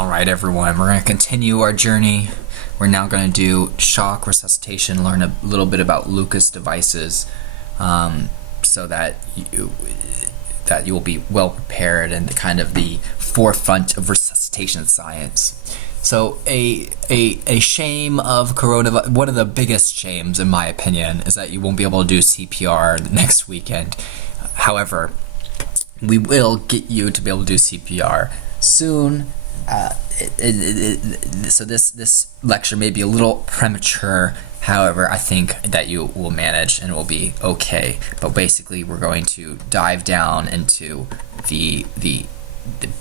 Alright everyone, we're going to continue our journey. We're now going to do shock resuscitation, learn a little bit about Lucas devices, so that you'll be well prepared and kind of the forefront of resuscitation science. So a shame of coronavirus, one of the biggest shames in my opinion, is that you won't be able to do CPR next weekend. However, we will get you to be able to do CPR soon. So this lecture may be a little premature. However, I think that you will manage and it will be okay. But basically, we're going to dive down into the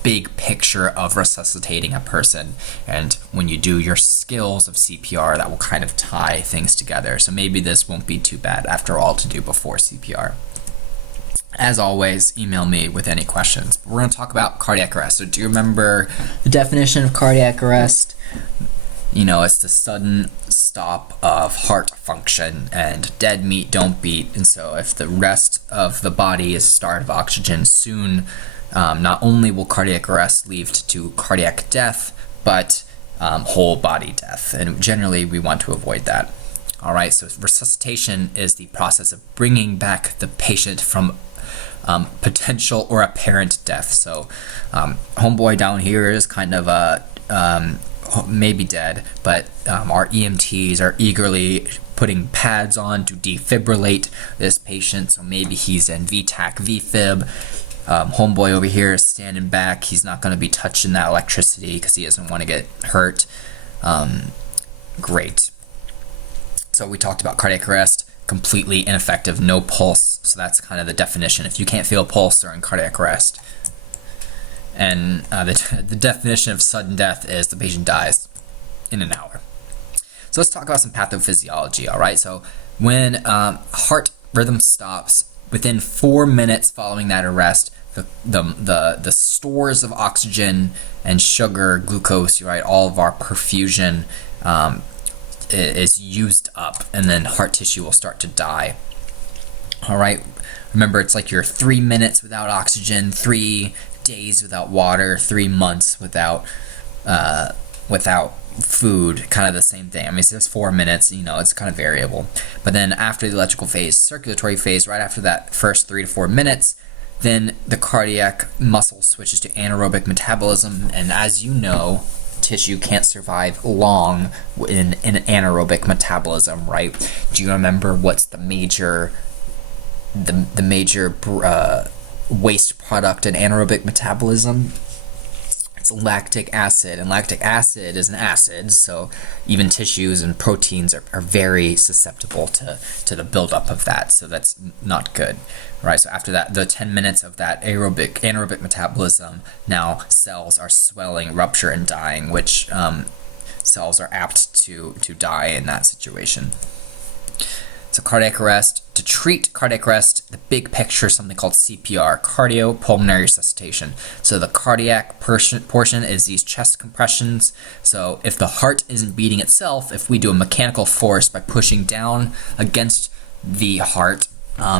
big picture of resuscitating a person. And when you do your skills of CPR, that will kind of tie things together. So maybe this won't be too bad after all to do before CPR. As always, email me with any questions. We're going to talk about cardiac arrest. So do you remember the definition of cardiac arrest? You know, it's the sudden stop of heart function, and dead meat don't beat. And so if the rest of the body is starved of oxygen soon, not only will cardiac arrest lead to cardiac death, but whole body death. And generally, we want to avoid that. All right, so resuscitation is the process of bringing back the patient from potential or apparent death. So homeboy down here is kind of maybe dead, but our EMTs are eagerly putting pads on to defibrillate this patient. So maybe he's in VTAC, VFib. Homeboy over here is standing back. He's not going to be touching that electricity because he doesn't want to get hurt. Great. So we talked about cardiac arrest, completely ineffective, no pulse. So that's kind of the definition. If you can't feel a pulse during cardiac arrest. And the definition of sudden death is the patient dies in an hour. So let's talk about some pathophysiology, all right? So when heart rhythm stops, within 4 minutes following that arrest, the stores of oxygen and sugar, glucose, right, all of our perfusion is used up, and then heart tissue will start to die. All right, remember, it's like you're 3 minutes without oxygen, 3 days without water, 3 months without food, kind of the same thing. I mean, it says 4 minutes, you know, it's kind of variable. But then after the electrical phase, circulatory phase, right after that first 3 to 4 minutes, then the cardiac muscle switches to anaerobic metabolism, and as you know, tissue can't survive long in anaerobic metabolism, right? Do you remember what's the major waste product in anaerobic metabolism? It's lactic acid, and lactic acid is an acid, so even tissues and proteins are very susceptible to the buildup of that, so that's not good, right? So after that, the 10 minutes of that anaerobic metabolism, now cells are swelling, rupture, and dying, which cells are apt to die in that situation. So cardiac arrest, to treat cardiac arrest, the big picture is something called CPR, cardiopulmonary resuscitation. So the cardiac portion is these chest compressions. So if the heart isn't beating itself, if we do a mechanical force by pushing down against the heart,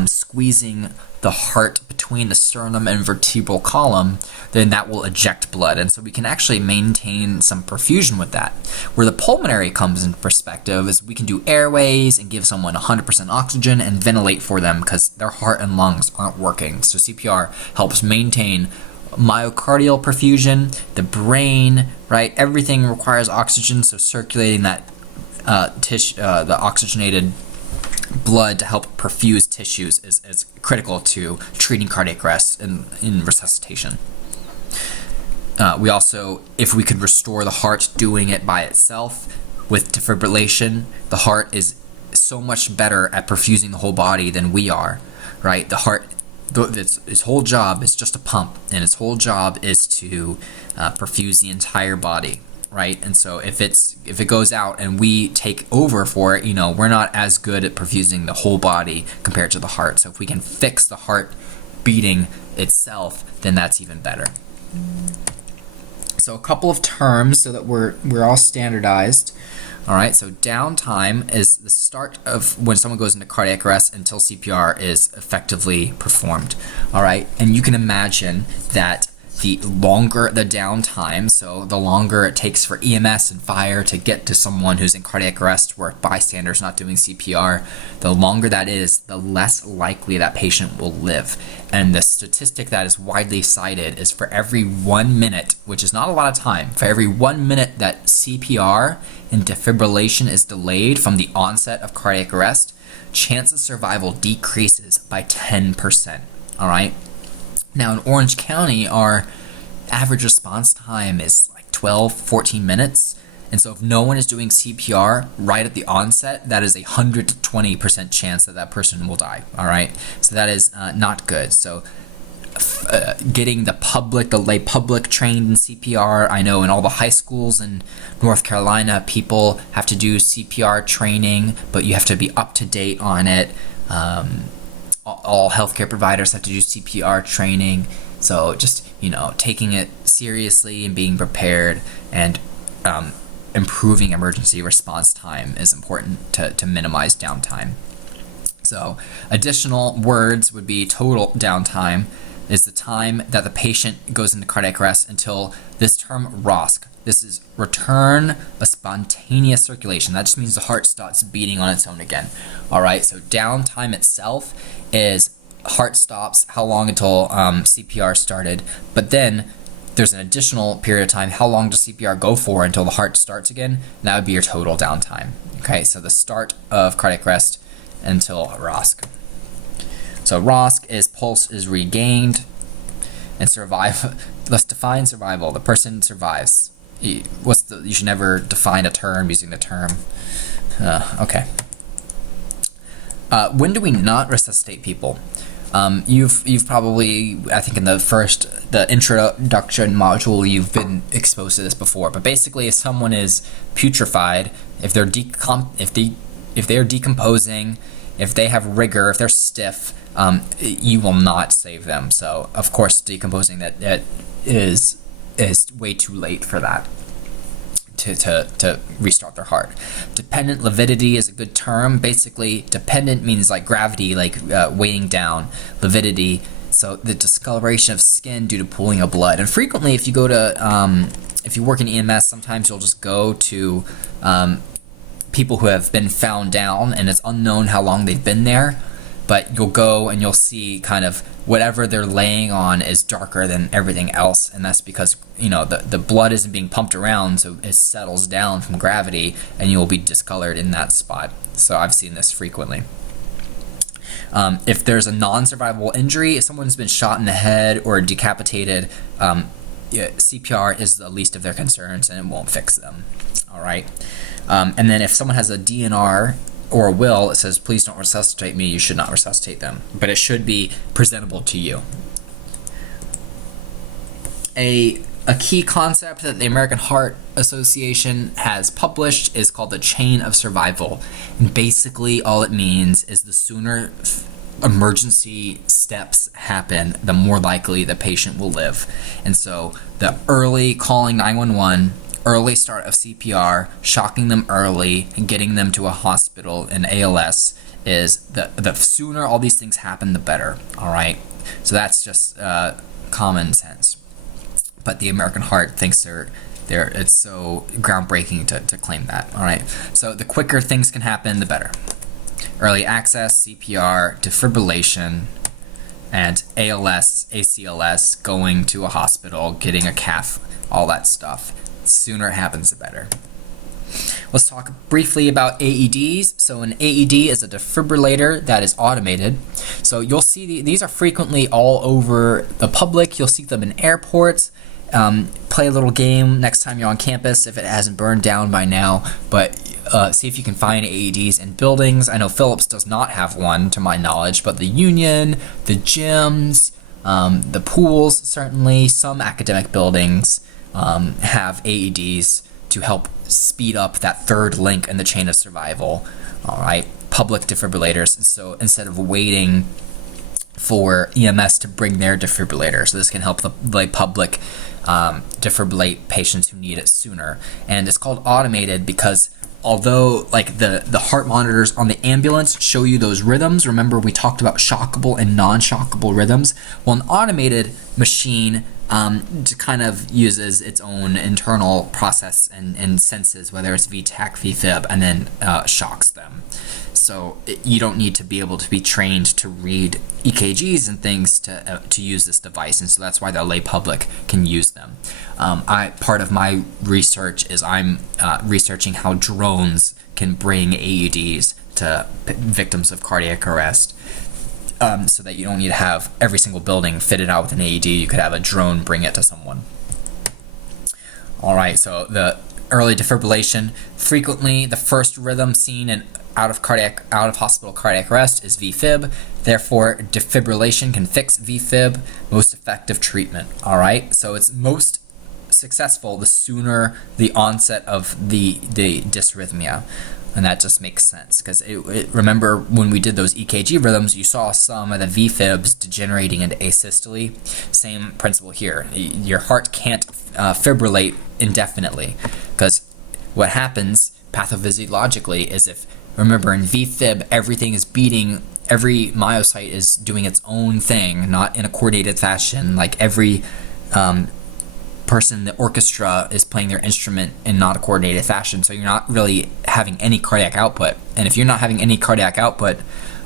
squeezing the heart between the sternum and vertebral column, then that will eject blood. And so we can actually maintain some perfusion with that. Where the pulmonary comes into perspective is we can do airways and give someone 100% oxygen and ventilate for them because their heart and lungs aren't working. So CPR helps maintain myocardial perfusion, the brain, right? Everything requires oxygen, so circulating that the oxygenated blood to help perfuse tissues is critical to treating cardiac arrest in resuscitation. We also, if we could restore the heart doing it by itself with defibrillation, the heart is so much better at perfusing the whole body than we are, right? The heart, its whole job is just a pump, and its whole job is to perfuse the entire body. Right, and so if it goes out and we take over for it, you know, we're not as good at perfusing the whole body compared to the heart. So if we can fix the heart beating itself, then that's even better. So a couple of terms so that we're all standardized. All right, so downtime is the start of when someone goes into cardiac arrest until CPR is effectively performed. All right, and you can imagine that the longer the downtime, so the longer it takes for EMS and fire to get to someone who's in cardiac arrest where bystander's not doing CPR, the longer that is, the less likely that patient will live. And the statistic that is widely cited is for every 1 minute, which is not a lot of time, for every 1 minute that CPR and defibrillation is delayed from the onset of cardiac arrest, chance of survival decreases by 10%. All right. Now in Orange County, our average response time is like 12, 14 minutes. And so if no one is doing CPR right at the onset, that is a 120% chance that that person will die. All right. So that is not good. So getting the lay public trained in CPR. I know in all the high schools in North Carolina, people have to do CPR training, but you have to be up to date on it. All healthcare providers have to do CPR training. So just, taking it seriously and being prepared and improving emergency response time is important to minimize downtime. So additional words would be total downtime is the time that the patient goes into cardiac arrest until this term ROSC. This is return of spontaneous circulation. That just means the heart starts beating on its own again. All right, so downtime itself is heart stops, how long until CPR started, but then there's an additional period of time, how long does CPR go for until the heart starts again? And that would be your total downtime. Okay, so the start of cardiac arrest until ROSC. So ROSC is pulse is regained, and survive. Let's define survival. The person survives. You should never define a term using the term. Okay. When do we not resuscitate people? You've probably, I think in the introduction module, you've been exposed to this before. But basically, if someone is putrefied, if they're decomposing, if they have rigor, if they're stiff, you will not save them. So of course, decomposing that is way too late for that to restart their heart. Dependent lividity is a good term. Basically, dependent means like gravity, like weighing down. Lividity, so the discoloration of skin due to pooling of blood. And frequently, if you go to if you work in EMS, sometimes you'll just go to people who have been found down, and it's unknown how long they've been there. But you'll go and you'll see kind of whatever they're laying on is darker than everything else, and that's because the blood isn't being pumped around, so it settles down from gravity, and you will be discolored in that spot. So I've seen this frequently. If there's a non-survivable injury, if someone's been shot in the head or decapitated, CPR is the least of their concerns, and it won't fix them. All right, and then if someone has a DNR or a will, it says, please don't resuscitate me, you should not resuscitate them. But it should be presentable to you. A key concept that the American Heart Association has published is called the chain of survival. And basically all it means is the sooner emergency steps happen, the more likely the patient will live. And so the early calling 911, early start of CPR, shocking them early, and getting them to a hospital in ALS is the sooner all these things happen, the better. All right, so that's just common sense. But the American Heart thinks it's so groundbreaking to claim that. All right, so the quicker things can happen, the better. Early access, CPR, defibrillation, and ALS, ACLS, going to a hospital, getting a cath, all that stuff. The sooner it happens, the better. Let's talk briefly about AEDs. So an AED is a defibrillator that is automated. So you'll see these are frequently all over the public. You'll see them in airports. Play a little game next time you're on campus if it hasn't burned down by now. But see if you can find AEDs in buildings. I know Phillips does not have one to my knowledge, but the Union, the gyms, the pools, certainly some academic buildings have AEDs to help speed up that third link in the chain of survival. All right, public defibrillators. And so instead of waiting for EMS to bring their defibrillator, so this can help the public defibrillate patients who need it sooner. And it's called automated because although like the heart monitors on the ambulance show you those rhythms, remember we talked about shockable and non-shockable rhythms. Well, an automated machine kind of uses its own internal process and senses whether it's VTAC, VFib, and then shocks them. So you don't need to be able to be trained to read EKGs and things to use this device, and so that's why the lay public can use them. Part of my research is I'm researching how drones can bring AEDs to victims of cardiac arrest, so that you don't need to have every single building fitted out with an AED. You could have a drone bring it to someone. All right, so the early defibrillation, frequently the first rhythm seen in out of hospital cardiac arrest is VFib. Therefore, defibrillation can fix VFib. Most effective treatment. All right, so it's most successful the sooner the onset of the dysrhythmia, and that just makes sense because remember when we did those EKG rhythms, you saw some of the VFibs degenerating into asystole. Same principle here. Your heart can't fibrillate indefinitely, because what happens pathophysiologically is, if remember in VFib everything is beating, every myocyte is doing its own thing, not in a coordinated fashion, like every person in the orchestra is playing their instrument in not a coordinated fashion, so you're not really having any cardiac output. And if you're not having any cardiac output,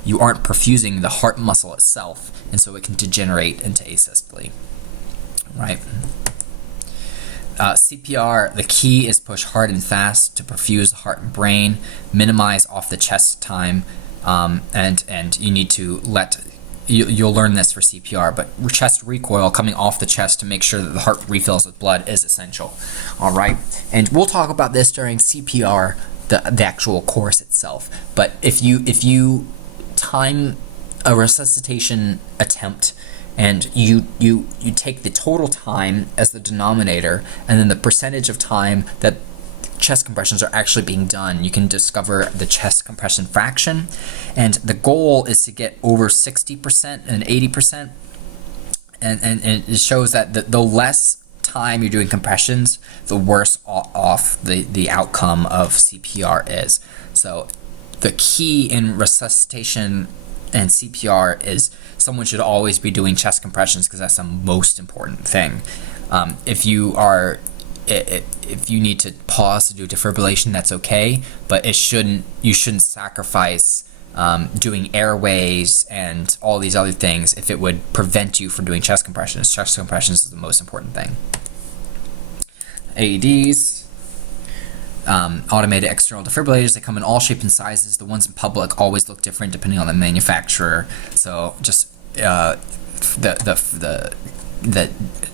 you aren't perfusing the heart muscle itself, and so it can degenerate into asystole, right? CPR, the key is push hard and fast to perfuse the heart and brain, minimize off the chest time, and you need to you'll learn this for CPR, but chest recoil coming off the chest to make sure that the heart refills with blood is essential. All right, and we'll talk about this during CPR, the actual course itself. But if you time a resuscitation attempt and you take the total time as the denominator and then the percentage of time that chest compressions are actually being done, you can discover the chest compression fraction, and the goal is to get over 60% and 80%, and it shows that the less time you're doing compressions, the worse off the outcome of CPR is. So the key in resuscitation and CPR is someone should always be doing chest compressions, because that's the most important thing. If you need to pause to do defibrillation, that's okay, but you shouldn't sacrifice doing airways and all these other things if it would prevent you from doing chest compressions. Chest compressions is the most important thing. AEDs. Automated external defibrillators, they come in all shapes and sizes. The ones in public always look different depending on the manufacturer. So just the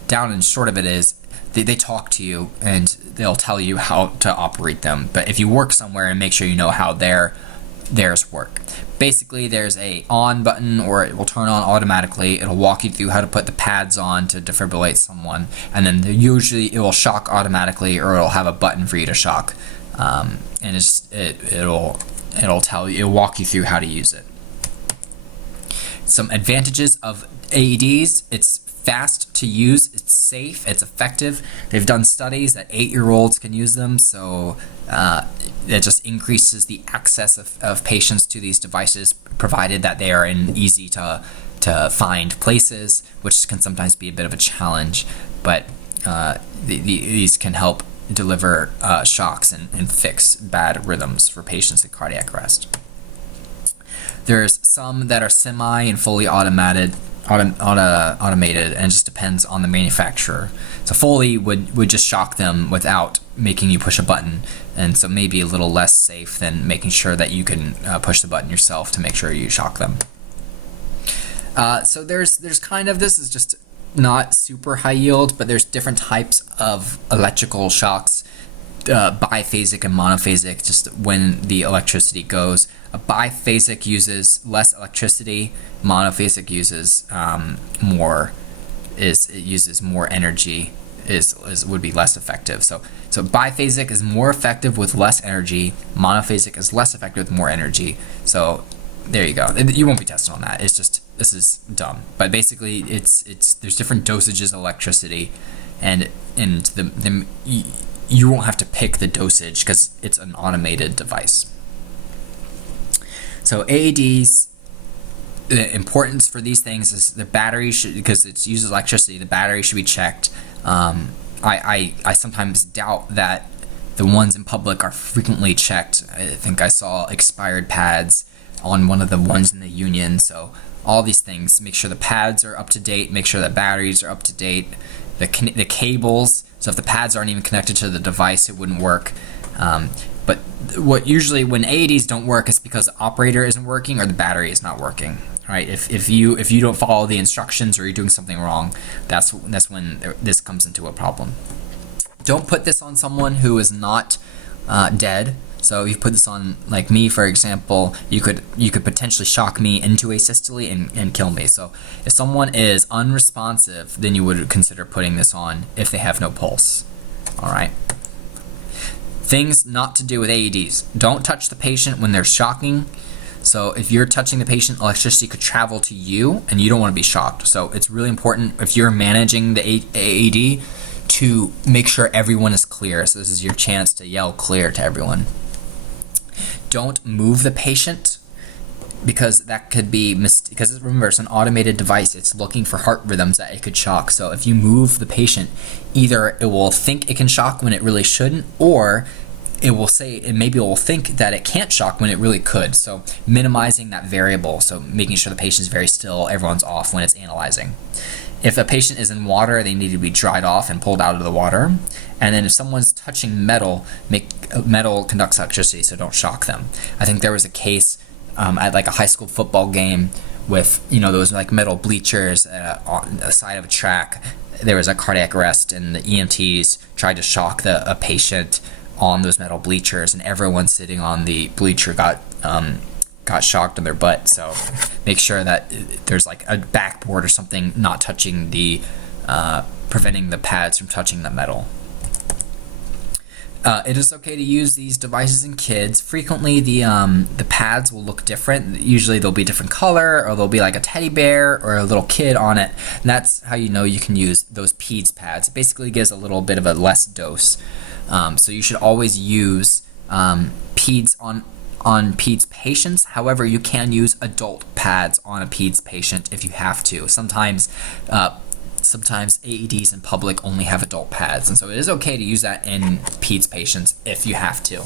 down and short of it is they talk to you and they'll tell you how to operate them. But if you work somewhere, and make sure you know how theirs work. Basically, there's a on button, or it will turn on automatically. It'll walk you through how to put the pads on to defibrillate someone, and then usually it will shock automatically, or it'll have a button for you to shock, and it'll walk you through how to use it. Some advantages of AEDs: it's fast to use, it's safe, it's effective. They've done studies that 8-year-olds can use them, so it just increases the access of patients to these devices, provided that they are in easy to find places, which can sometimes be a bit of a challenge. But these can help deliver shocks and fix bad rhythms for patients in cardiac arrest. There's some that are semi and fully automated, and it just depends on the manufacturer. So fully would just shock them without making you push a button, and so maybe a little less safe than making sure that you can push the button yourself to make sure you shock them. So there's kind of, this is just not super high yield, but there's different types of electrical shocks, biphasic and monophasic, just when the electricity goes. A biphasic uses less electricity, monophasic uses more energy, would be less effective. So biphasic is more effective with less energy, monophasic is less effective with more energy. So there you go. You won't be tested on that. It's just, this is dumb. But basically there's different dosages of electricity, and you won't have to pick the dosage because it's an automated device. So AEDs, the importance for these things is the battery should, because it uses electricity, the battery should be checked. I sometimes doubt that the ones in public are frequently checked. I think I saw expired pads on one of the ones in the Union. So all these things, make sure the pads are up to date, make sure the batteries are up to date, the cables. So if the pads aren't even connected to the device, it wouldn't work. But what usually when AEDs don't work is because the operator isn't working or the battery is not working. Right? If you don't follow the instructions or you're doing something wrong, that's when this comes into a problem. Don't put this on someone who is not dead. So if you put this on, like me, for example, you could potentially shock me into asystole and kill me. So if someone is unresponsive, then you would consider putting this on if they have no pulse. All right. Things not to do with AEDs. Don't touch the patient when they're shocking. So if you're touching the patient, electricity could travel to you and you don't want to be shocked. So it's really important if you're managing the AED to make sure everyone is clear. So this is your chance to yell clear to everyone. Don't move the patient because that could be because remember, it's an automated device. It's looking for heart rhythms that it could shock. So if you move the patient, either it will think it can shock when it really shouldn't, or it will say, and maybe it will think that it can't shock when it really could. So minimizing that variable, so making sure the patient is very still, everyone's off when it's analyzing. If a patient is in water, they need to be dried off and pulled out of the water. And then if someone's touching metal, metal conducts electricity, so don't shock them. I think there was a case at like a high school football game with, those like metal bleachers on the side of a track. There was a cardiac arrest and the EMTs tried to shock a patient on those metal bleachers, and everyone sitting on the bleacher got shocked in their butt. So make sure that there's like a backboard or something not touching the preventing the pads from touching the metal. It is okay to use these devices in kids. Frequently the pads will look different. Usually they'll be different color, or they'll be like a teddy bear or a little kid on it, and that's how you know you can use those PEDS pads. It basically gives a little bit of a less dose. So you should always use PEDS on PEDS patients. However, you can use adult pads on a PEDS patient if you have to. Sometimes AEDs in public only have adult pads, and so it is okay to use that in PEDS patients if you have to.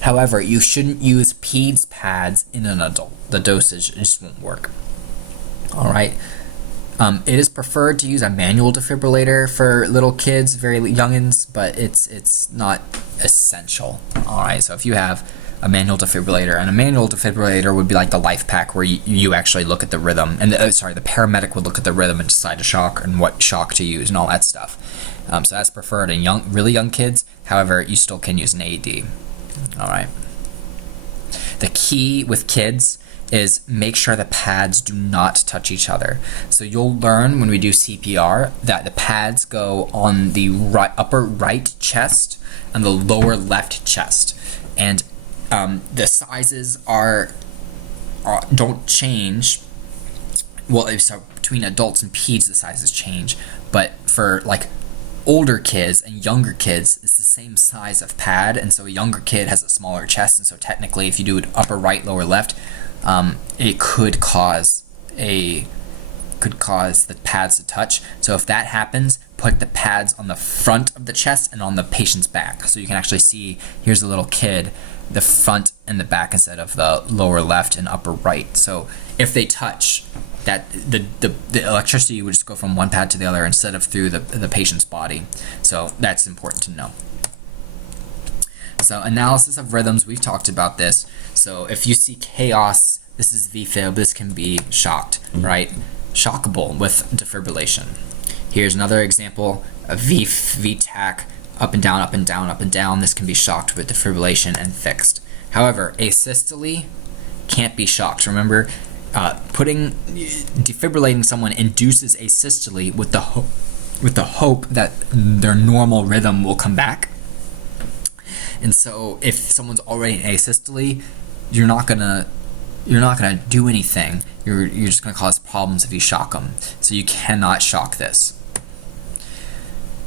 However, you shouldn't use PEDS pads in an adult. The dosage just won't work. All right. It is preferred to use a manual defibrillator for little kids, very youngins, but it's not essential. All right, so if you have a manual defibrillator, and a manual defibrillator would be like the life pack where you actually look at the rhythm, and the paramedic would look at the rhythm and decide to shock and what shock to use and all that stuff. So that's preferred in really young kids. However, you still can use an AED. All right. The key with kids is make sure the pads do not touch each other. So you'll learn when we do CPR that the pads go on the upper right chest and the lower left chest, and the sizes don't change. Well, so between adults and peds the sizes change, but for like older kids and younger kids, it's the same size of pad, and so a younger kid has a smaller chest, and so technically if you do it upper right, lower left, it could cause the pads to touch. So if that happens, put the pads on the front of the chest and on the patient's back, so you can actually see, here's a little kid, the front and the back instead of the lower left and upper right. So if they touch, that the electricity would just go from one pad to the other instead of through the patient's body. So that's important to know. So analysis of rhythms, we've talked about this. So if you see chaos, this is VFib, this can be shocked, right? Shockable with defibrillation. Here's another example, a VTAC, up and down, up and down, up and down. This can be shocked with defibrillation and fixed. However, asystole can't be shocked. Remember, defibrillating someone induces asystole with the hope that their normal rhythm will come back. And so if someone's already in asystole, you're not gonna do anything. You're just gonna cause problems if you shock them. So you cannot shock this.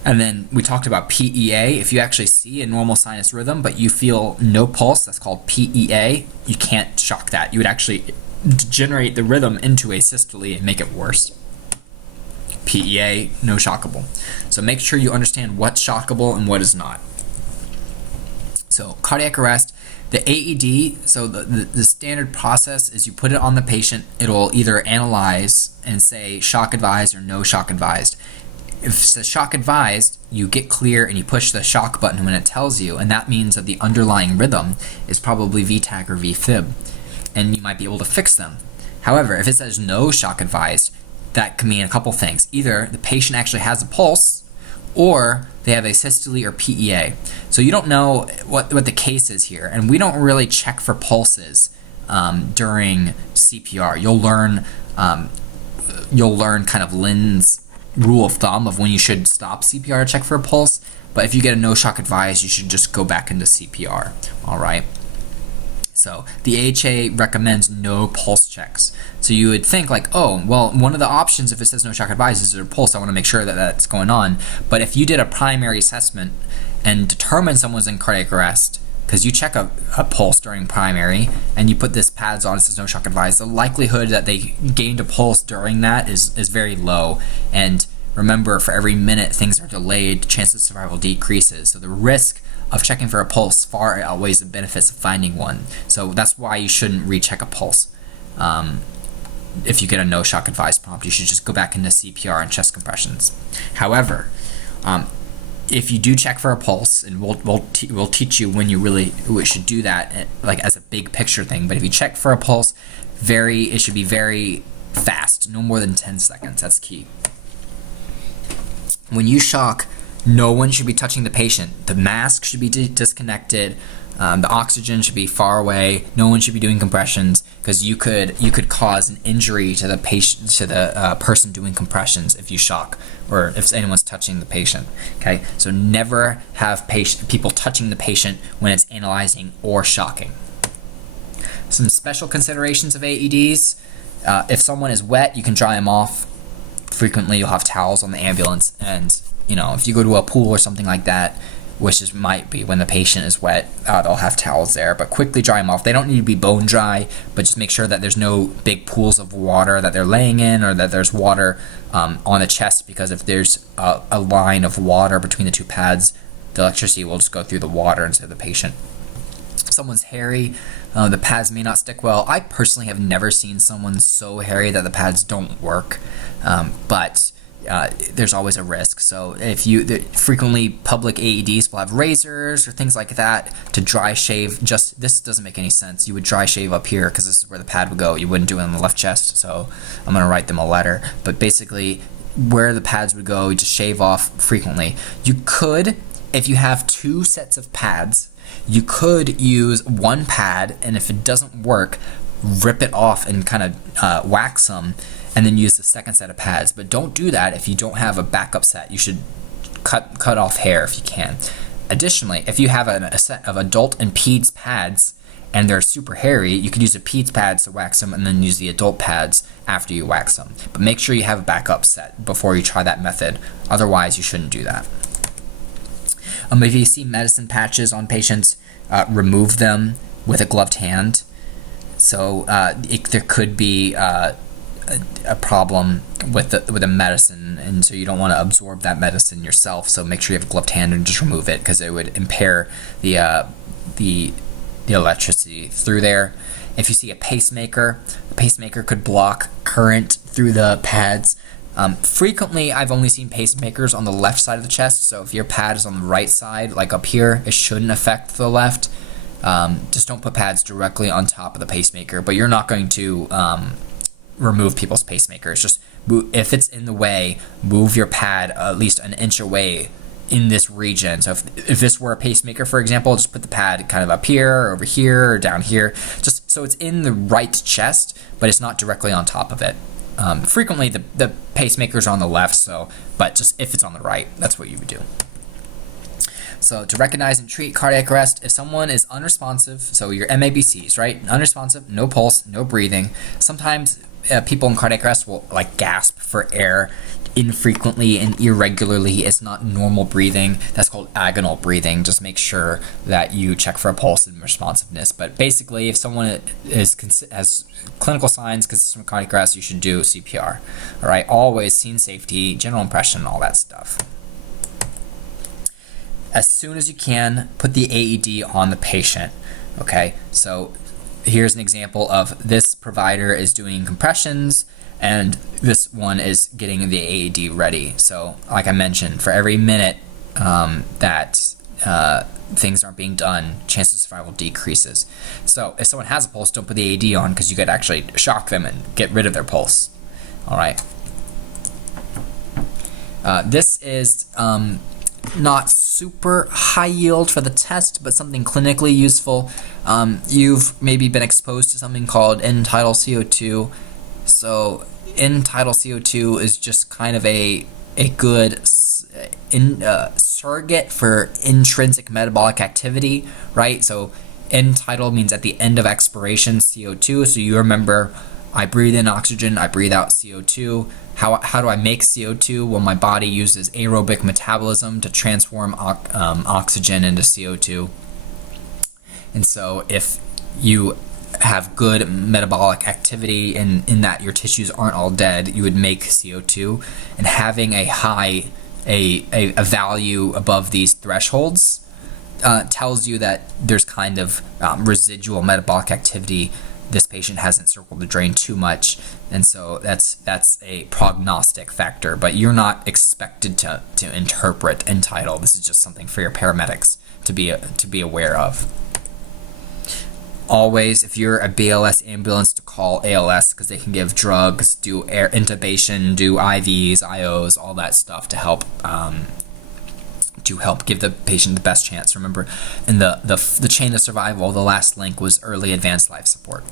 And then we talked about PEA. If you actually see a normal sinus rhythm, but you feel no pulse, that's called PEA. You can't shock that. You would actually degenerate the rhythm into a systole and make it worse. PEA, no shockable. So make sure you understand what's shockable and what is not. So cardiac arrest, the AED, so the standard process is you put it on the patient. It'll either analyze and say shock advised or no shock advised. If it says shock advised, you get clear and you push the shock button when it tells you, and that means that the underlying rhythm is probably VTAC or VFib, and you might be able to fix them. However, if it says no shock advised, that can mean a couple things. Either the patient actually has a pulse, or they have a systole or PEA. So you don't know what the case is here, and we don't really check for pulses during CPR. You'll learn kind of Lynn's rule of thumb of when you should stop CPR to check for a pulse, but if you get a no shock advised, you should just go back into CPR. All right. So the AHA recommends no pulse checks. So you would think like, oh, well, one of the options if it says no shock advised is a pulse. I want to make sure that that's going on. But if you did a primary assessment and determined someone's in cardiac arrest, because you check a pulse during primary and you put this pads on, it says no shock advised, the likelihood that they gained a pulse during that is very low. And remember, for every minute things are delayed, chance of survival decreases. So the risk of checking for a pulse far outweighs the benefits of finding one. So that's why you shouldn't recheck a pulse. If you get a no shock advised prompt, you should just go back into CPR and chest compressions. However, if you do check for a pulse, and we'll teach you when you really should do that, like as a big picture thing. But if you check for a pulse, it should be very fast, no more than 10 seconds. That's key. When you shock, no one should be touching the patient. The mask should be disconnected. The oxygen should be far away. No one should be doing compressions, because you could cause an injury to the patient, to the person doing compressions if you shock, or if anyone's touching the patient. Okay, so never have people touching the patient when it's analyzing or shocking. Some special considerations of AEDs: if someone is wet, you can dry them off. Frequently, you'll have towels on the ambulance, and if you go to a pool or something like that, which might be when the patient is wet, they'll have towels there, but quickly dry them off. They don't need to be bone dry, but just make sure that there's no big pools of water that they're laying in, or that there's water on the chest, because if there's a line of water between the two pads, the electricity will just go through the water instead of the patient. If someone's hairy, the pads may not stick well. I personally have never seen someone so hairy that the pads don't work, but there's always a risk. So frequently public AEDs will have razors or things like that to dry shave. This doesn't make any sense. You would dry shave up here because this is where the pad would go. You wouldn't do it on the left chest, so I'm going to write them a letter. But basically, where the pads would go, you just shave off frequently. You could, if you have two sets of pads, you could use one pad, and if it doesn't work, rip it off and kind of wax them, and then use the second set of pads. But don't do that if you don't have a backup set. You should cut off hair if you can. Additionally, if you have a set of adult and peds pads and they're super hairy, you could use the peds pads to wax them and then use the adult pads after you wax them. But make sure you have a backup set before you try that method. Otherwise, you shouldn't do that. If you see medicine patches on patients, remove them with a gloved hand. So there could be a problem with the medicine, and so you don't want to absorb that medicine yourself. So make sure you have a gloved hand and just remove it, because it would impair the electricity through there. If you see a pacemaker, the pacemaker could block current through the pads. Frequently, I've only seen pacemakers on the left side of the chest. So if your pad is on the right side, like up here, it shouldn't affect the left. Just don't put pads directly on top of the pacemaker. But you're not going to remove people's pacemakers. Just if it's in the way, move your pad at least an inch away in this region. So if this were a pacemaker, for example, just put the pad kind of up here, or over here, or down here, just so it's in the right chest, but it's not directly on top of it. Frequently the pacemakers are on the left, but just if it's on the right, that's what you would do. So to recognize and treat cardiac arrest, if someone is unresponsive, so your MABCs, right? Unresponsive, no pulse, no breathing. Sometimes people in cardiac arrest will like gasp for air. infrequently and irregularly. It's not normal breathing. That's called agonal breathing. Just make sure that you check for a pulse and responsiveness. But basically, if someone has clinical signs consistent with cardiac arrest, you should do CPR. All right, always scene safety, general impression, all that stuff. As soon as you can, put the AED on the patient. Okay, so here's an example of this provider is doing compressions and this one is getting the AED ready. So like I mentioned, for every minute that things aren't being done, chance of survival decreases. So if someone has a pulse, don't put the AED on, because you could actually shock them and get rid of their pulse. All right. This is not super high yield for the test, but something clinically useful. You've maybe been exposed to something called end-tidal CO2. So end-tidal CO2 is just kind of a good surrogate for intrinsic metabolic activity, right? So end-tidal means at the end of expiration CO2. So you remember, I breathe in oxygen, I breathe out CO2. How do I make CO2? Well, my body uses aerobic metabolism to transform oxygen into CO2. And so if you have good metabolic activity and in that your tissues aren't all dead, you would make CO2. And having a value above these thresholds tells you that there's kind of residual metabolic activity. This patient hasn't circled the drain too much, and so that's a prognostic factor, but you're not expected to interpret end-tidal. This is just something for your paramedics to be aware of. Always, if you're a BLS ambulance, to call ALS, because they can give drugs, do air intubation, do IVs, IOs, all that stuff to help give the patient the best chance. Remember, in the chain of survival, the last link was early advanced life support.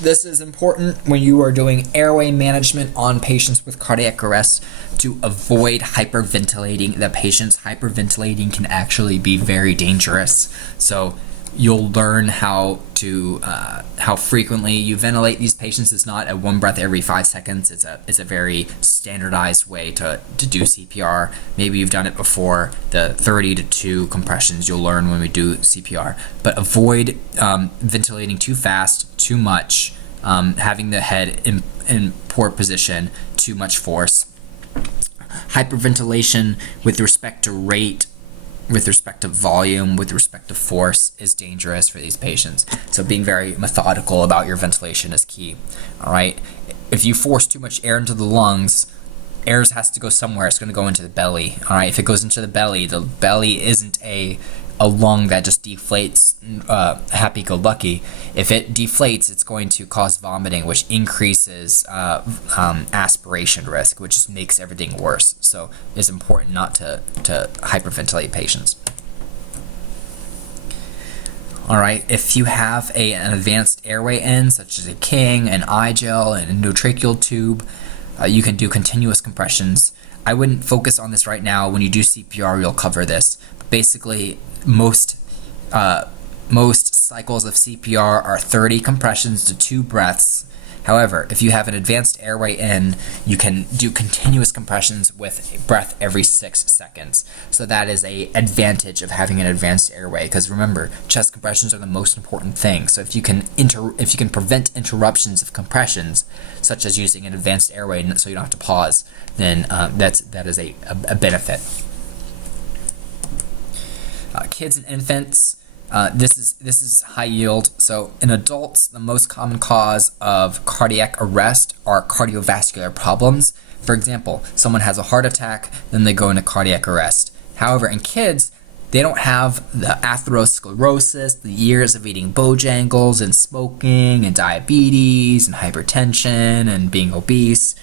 This is important when you are doing airway management on patients with cardiac arrest, to avoid hyperventilating. The patient's hyperventilating can actually be very dangerous. So you'll learn how frequently you ventilate these patients. It's not a one breath every 5 seconds. It's a very standardized way to do CPR. Maybe you've done it before. The 30 to 2 compressions you'll learn when we do CPR. But avoid ventilating too fast, too much, having the head in poor position, too much force. Hyperventilation with respect to rate, with respect to volume, with respect to force, is dangerous for these patients. So being very methodical about your ventilation is key. All right. If you force too much air into the lungs, air has to go somewhere. It's going to go into the belly. All right. If it goes into the belly isn't a lung that just deflates happy-go-lucky. If it deflates, it's going to cause vomiting, which increases aspiration risk, which just makes everything worse. So it's important not to hyperventilate patients. All right, if you have an advanced airway end, such as a King, an iGel, an endotracheal tube, you can do continuous compressions. I wouldn't focus on this right now. When you do CPR, you'll cover this. But basically, most cycles of CPR are 30 compressions to 2 breaths. However, if you have an advanced airway in, you can do continuous compressions with breath every 6 seconds. So that is an advantage of having an advanced airway, because remember, chest compressions are the most important thing. So if you can prevent interruptions of compressions, such as using an advanced airway so you don't have to pause, then that is a benefit. Kids and infants, this is high yield. So in adults, the most common cause of cardiac arrest are cardiovascular problems. For example, someone has a heart attack, then they go into cardiac arrest. However, in kids, they don't have the atherosclerosis, the years of eating Bojangles and smoking and diabetes and hypertension and being obese,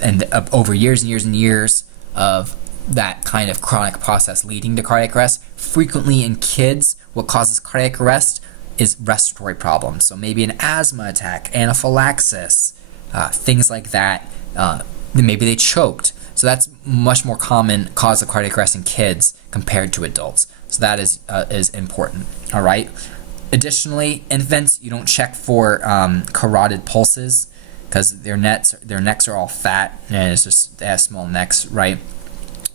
and over years and years and years of that kind of chronic process leading to cardiac arrest. Frequently in kids, what causes cardiac arrest is respiratory problems. So maybe an asthma attack, anaphylaxis, things like that. Maybe they choked. So that's much more common cause of cardiac arrest in kids compared to adults. So that is important. All right. Additionally, infants, you don't check for carotid pulses. because their necks are all fat, and it's just they have small necks, right?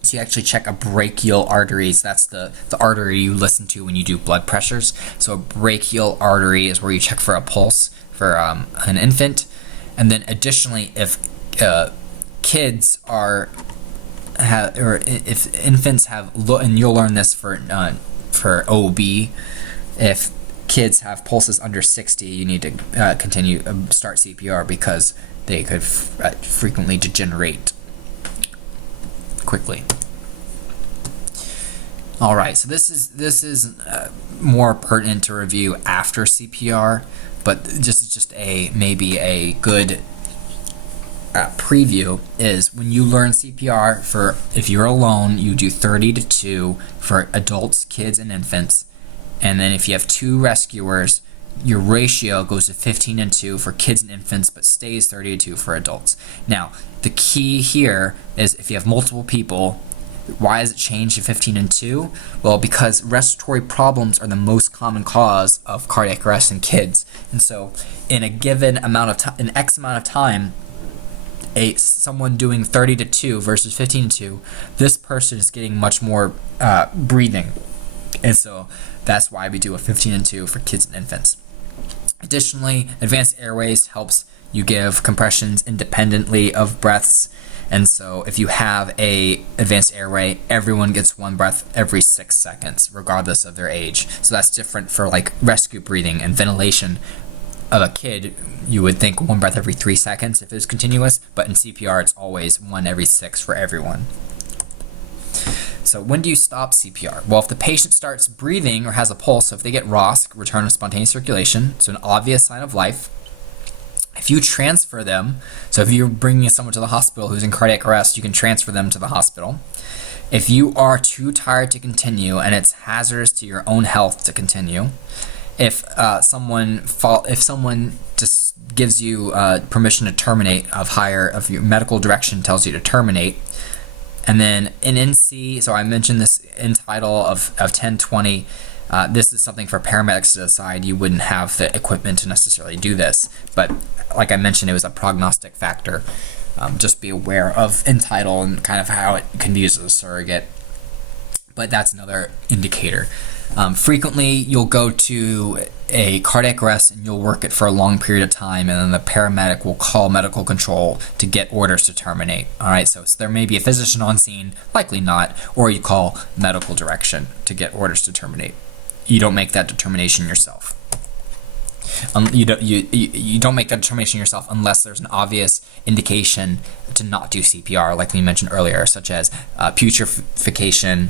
So you actually check a brachial artery. So that's the artery you listen to when you do blood pressures. So a brachial artery is where you check for a pulse for an infant. And then additionally, if kids or if infants have, and you'll learn this for OB, if kids have pulses under 60, you need to start CPR, because they could frequently degenerate quickly. All right, so this is more pertinent to review after CPR, but just maybe a good preview is when you learn CPR for, if you're alone, you do 30 to 2 for adults, kids, and infants, and then if you have 2 rescuers, your ratio goes to 15 and 2 for kids and infants, but stays 30 to 2 for adults. Now, the key here is if you have multiple people, why is it changed to 15 and 2? Well, because respiratory problems are the most common cause of cardiac arrest in kids. And so in a given amount of time, an X amount of time, someone doing 30 to 2 versus 15 to 2, this person is getting much more breathing. And so that's why we do a 15 and 2 for kids and infants. Additionally, advanced airways helps you give compressions independently of breaths. And so if you have a advanced airway, everyone gets 1 breath every 6 seconds, regardless of their age. So that's different for like rescue breathing and ventilation of a kid. You would think 1 breath every 3 seconds if it's continuous, but in CPR, it's always 1 every 6 for everyone. So when do you stop CPR? Well, if the patient starts breathing or has a pulse, so if they get ROSC, return of spontaneous circulation, so an obvious sign of life. If you transfer them, so if you're bringing someone to the hospital who's in cardiac arrest, you can transfer them to the hospital. If you are too tired to continue and it's hazardous to your own health to continue, if someone just gives you permission to terminate of your medical direction tells you to terminate, and then in NC, so I mentioned this in title of 1020, this is something for paramedics to decide. You wouldn't have the equipment to necessarily do this, but like I mentioned, it was a prognostic factor. Just be aware of in title and kind of how it can be used as a surrogate, but that's another indicator. Frequently, you'll go to a cardiac arrest and you'll work it for a long period of time, and then the paramedic will call medical control to get orders to terminate. All right, so there may be a physician on scene, likely not, or you call medical direction to get orders to terminate. You don't make that determination yourself. You don't make that determination yourself unless there's an obvious indication to not do CPR, like we mentioned earlier, such as putrefaction,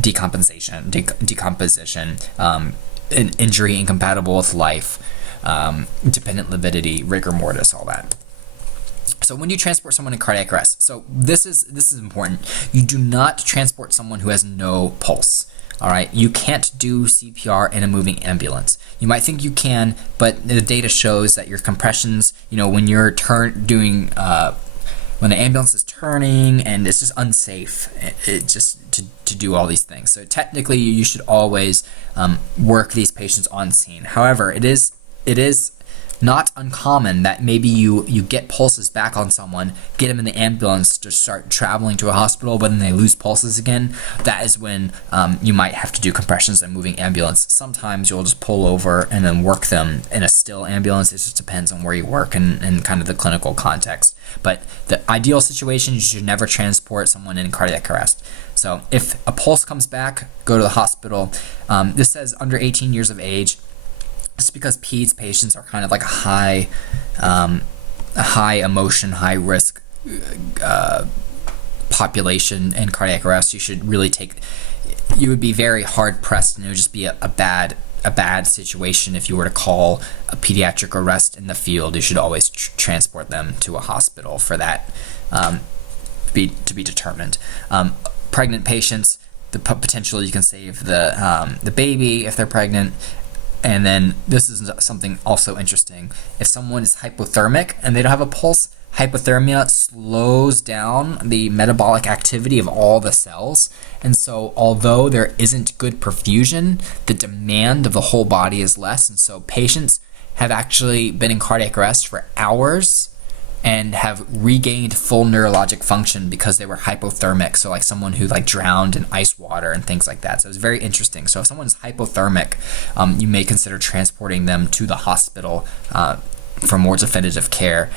decomposition, an injury incompatible with life, dependent lividity, rigor mortis, all that. So when you transport someone in cardiac arrest, so this is important. You do not transport someone who has no pulse. All right, you can't do CPR in a moving ambulance. You might think you can, but the data shows that your compressions, when you're when the ambulance is turning, and it's just unsafe, it just to do all these things. So technically, you should always work these patients on scene. However, it is not uncommon that maybe you get pulses back on someone, get them in the ambulance to start traveling to a hospital, but then they lose pulses again. That is when you might have to do compressions in a moving ambulance. Sometimes you'll just pull over and then work them in a still ambulance. It just depends on where you work and kind of the clinical context. But the ideal situation, you should never transport someone in cardiac arrest. So if a pulse comes back, go to the hospital. This says under 18 years of age. Just because peds patients are kind of like a high emotion, high risk population in cardiac arrest, you would be very hard pressed, and it would just be a bad situation if you were to call a pediatric arrest in the field. You should always transport them to a hospital for that to be determined. Pregnant patients, the potential you can save the baby if they're pregnant. And then this is something also interesting. If someone is hypothermic and they don't have a pulse, hypothermia slows down the metabolic activity of all the cells. And so although there isn't good perfusion, the demand of the whole body is less. And so patients have actually been in cardiac arrest for hours and have regained full neurologic function because they were hypothermic. So like someone who like drowned in ice water and things like that. So it's very interesting. So if someone's hypothermic, you may consider transporting them to the hospital for more definitive care.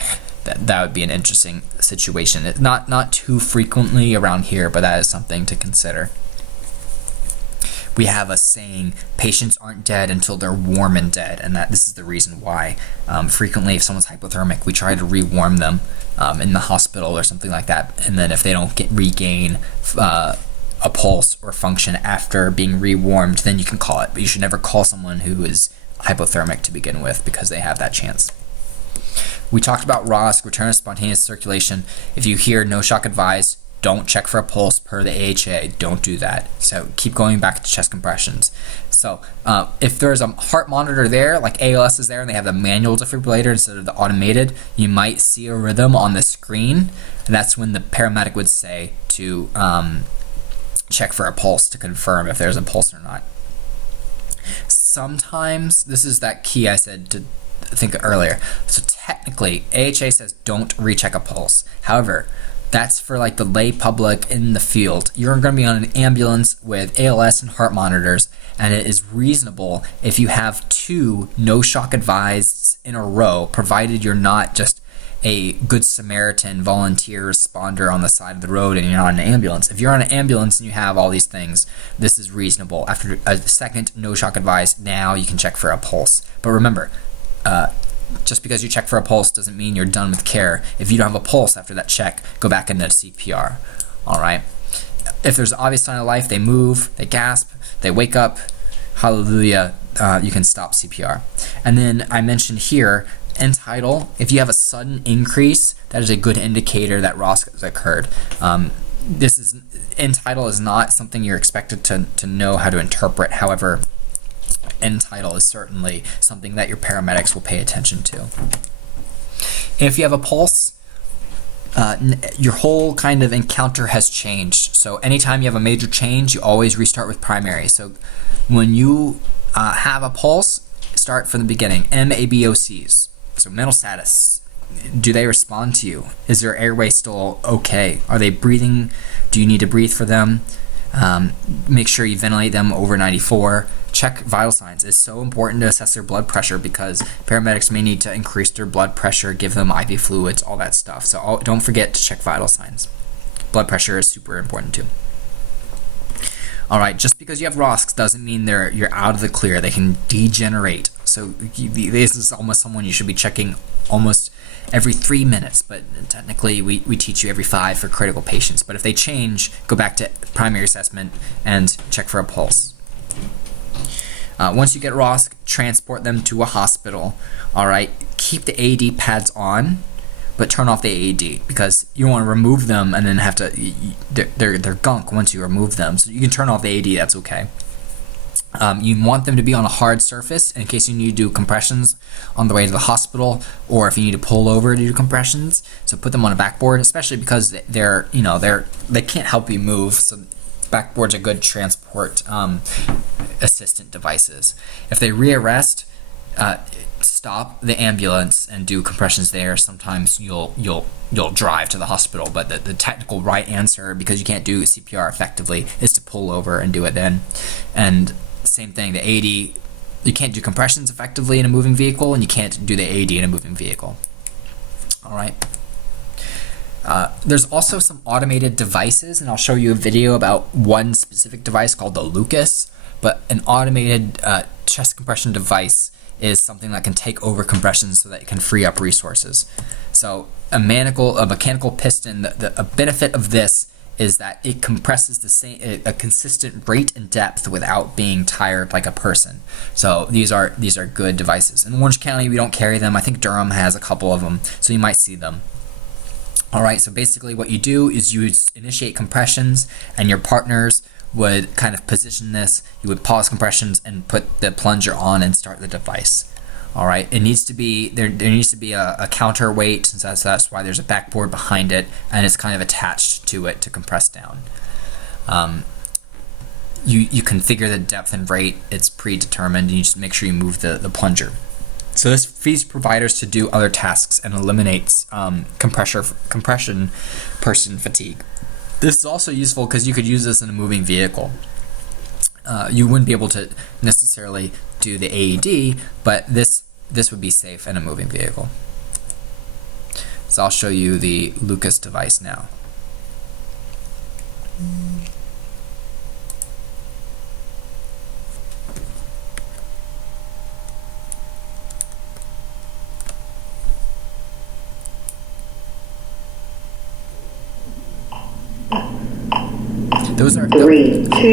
That would be an interesting situation. It's not too frequently around here, but that is something to consider. We have a saying, patients aren't dead until they're warm and dead, and that this is the reason why. Frequently, if someone's hypothermic, we try to rewarm them in the hospital or something like that, and then if they don't regain a pulse or function after being rewarmed, then you can call it. But you should never call someone who is hypothermic to begin with, because they have that chance. We talked about ROSC, return of spontaneous circulation. If you hear no shock advised, don't check for a pulse per the AHA. Don't do that. So keep going back to chest compressions. So if there's a heart monitor there, like ALS is there, and they have the manual defibrillator instead of the automated, you might see a rhythm on the screen. And that's when the paramedic would say to check for a pulse to confirm if there's a pulse or not. Sometimes, this is that key I said to think earlier. So technically, AHA says don't recheck a pulse. However, that's for like the lay public in the field. You're going to be on an ambulance with ALS and heart monitors, and it is reasonable if you have 2 no shock advised in a row, provided you're not just a good Samaritan volunteer responder on the side of the road and you're not in an ambulance. If you're on an ambulance and you have all these things, this is reasonable. After a second no shock advised, now you can check for a pulse. But remember, just because you check for a pulse doesn't mean you're done with care. If you don't have a pulse after that check, go back into CPR. All right. If there's an obvious sign of life, they move, they gasp, they wake up, hallelujah, you can stop CPR. And then I mentioned here, end tidal. If you have a sudden increase, that is a good indicator that ROSC has occurred. This is end tidal is not something you're expected to know how to interpret. However, end tidal is certainly something that your paramedics will pay attention to. If you have a pulse, your whole kind of encounter has changed. So anytime you have a major change, you always restart with primary. So when you have a pulse, start from the beginning. MABOCs. So mental status. Do they respond to you? Is their airway still okay? Are they breathing? Do you need to breathe for them? Make sure you ventilate them over 94. Check vital signs. It's so important to assess their blood pressure because paramedics may need to increase their blood pressure, give them IV fluids, all that stuff. So don't forget to check vital signs. Blood pressure is super important too. All right, just because you have ROSCs doesn't mean you're out of the clear. They can degenerate. So this is almost someone you should be checking almost every 3 minutes, but technically we teach you every 5 for critical patients. But if they change, go back to primary assessment and check for a pulse. Once you get ROSC, transport them to a hospital. All right, keep the AED pads on, but turn off the AED because you don't want to remove them and then have to. They're gunk once you remove them. So you can turn off the AED. That's okay. You want them to be on a hard surface in case you need to do compressions on the way to the hospital, or if you need to pull over to do compressions. So put them on a backboard, especially because they can't help you move. So backboards are good transport assistant devices. If they rearrest, stop the ambulance and do compressions there. Sometimes you'll drive to the hospital, but the technical right answer, because you can't do CPR effectively, is to pull over and do it then. And same thing, the AED, you can't do compressions effectively in a moving vehicle, and you can't do the AED in a moving vehicle. All right. There's also some automated devices, and I'll show you a video about one specific device called the Lucas. But an automated chest compression device is something that can take over compressions so that it can free up resources. So a mechanical piston, a benefit of this is that it compresses a consistent rate and depth without being tired like a person. So these are good devices. In Orange County, we don't carry them. I think Durham has a couple of them, so you might see them. All right, so basically what you do is you would initiate compressions, and your partners would kind of position this. You would pause compressions and put the plunger on and start the device. All right, it needs to be there needs to be a counterweight, since that's why there's a backboard behind it, and it's kind of attached to it to compress down. You configure the depth and rate. It's predetermined, and you just make sure you move the plunger. So this frees providers to do other tasks and eliminates compression person fatigue. This is also useful because you could use this in a moving vehicle. You wouldn't be able to necessarily do the AED, but this would be safe in a moving vehicle. So I'll show you the Lucas device now.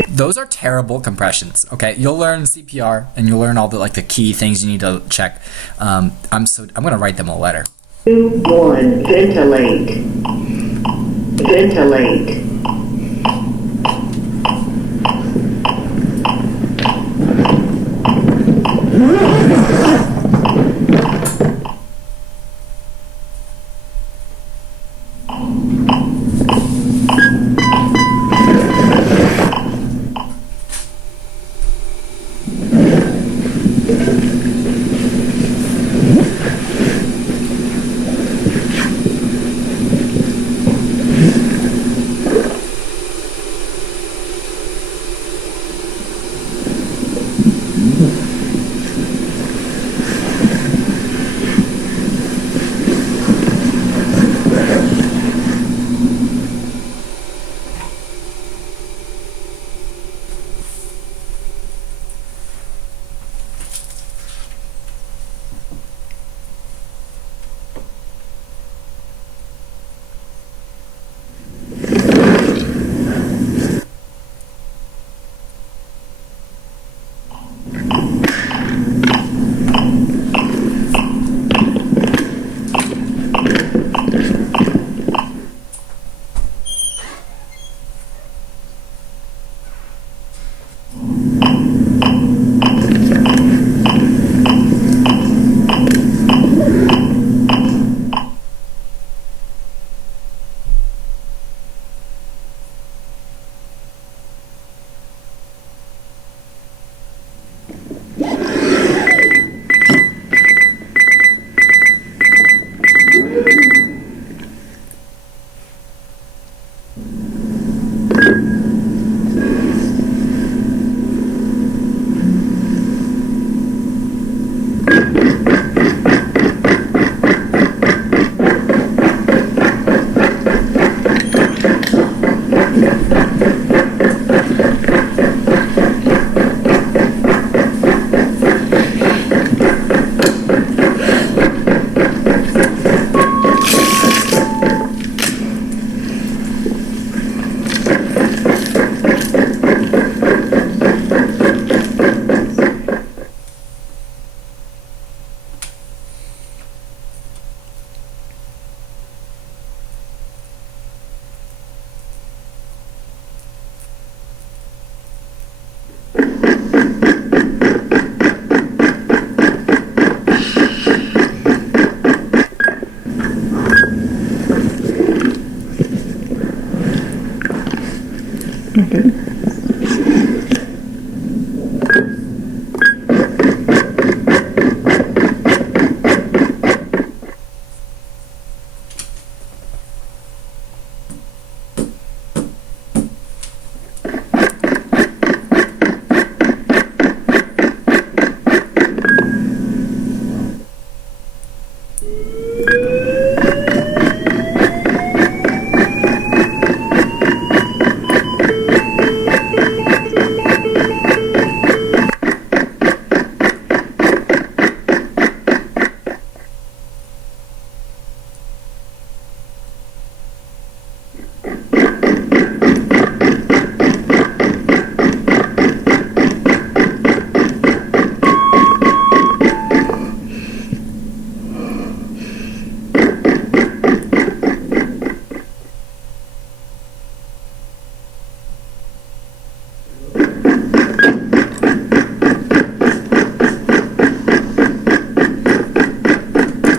Those are terrible compressions. Okay, you'll learn CPR and you'll learn all the key things you need to check. I'm gonna write them a letter. 2, 1, ventilate. Ventilate.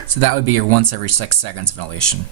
So that would be your once every 6 seconds ventilation.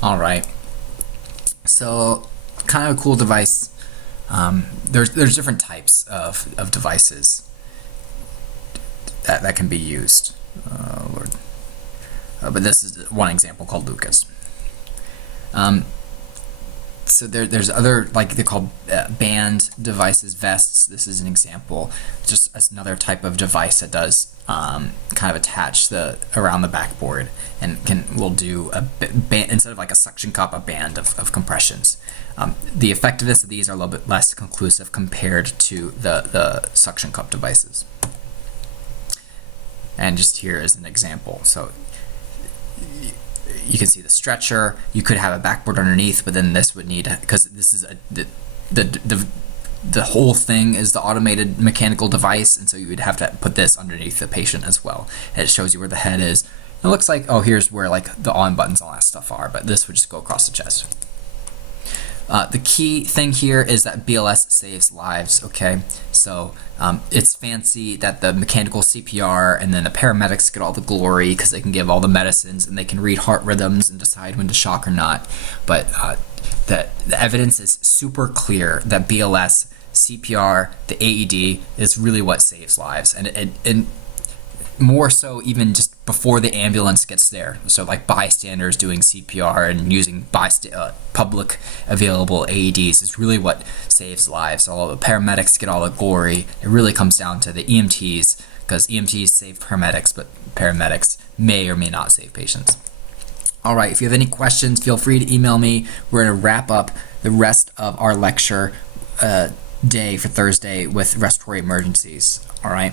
All right. So, kind of a cool device. There's different types of devices that can be used. Lord. But this is one example called Lucas. So there's other, like they're called band devices, vests. This is an example, just as another type of device that does kind of attach around the backboard and will do a band, instead of like a suction cup, a band of compressions. The effectiveness of these are a little bit less conclusive compared to the suction cup devices. And just here is an example. So you can see the stretcher. You could have a backboard underneath, but then this would need, because this is the whole thing is the automated mechanical device, and so you would have to put this underneath the patient as well. And it shows you where the head is. It looks like, oh, here's where like the on buttons, all that stuff are, but this would just go across the chest. The key thing here is that BLS saves lives, okay? So it's fancy that the mechanical CPR and then the paramedics get all the glory because they can give all the medicines and they can read heart rhythms and decide when to shock or not. But the evidence is super clear that BLS, CPR, the AED is really what saves lives. And more so even just before the ambulance gets there. So like bystanders doing CPR and using public available AEDs is really what saves lives. All the paramedics get all the glory. It really comes down to the EMTs, because EMTs save paramedics, but paramedics may or may not save patients. All right, if you have any questions, feel free to email me. We're going to wrap up the rest of our lecture day for Thursday with respiratory emergencies. All right.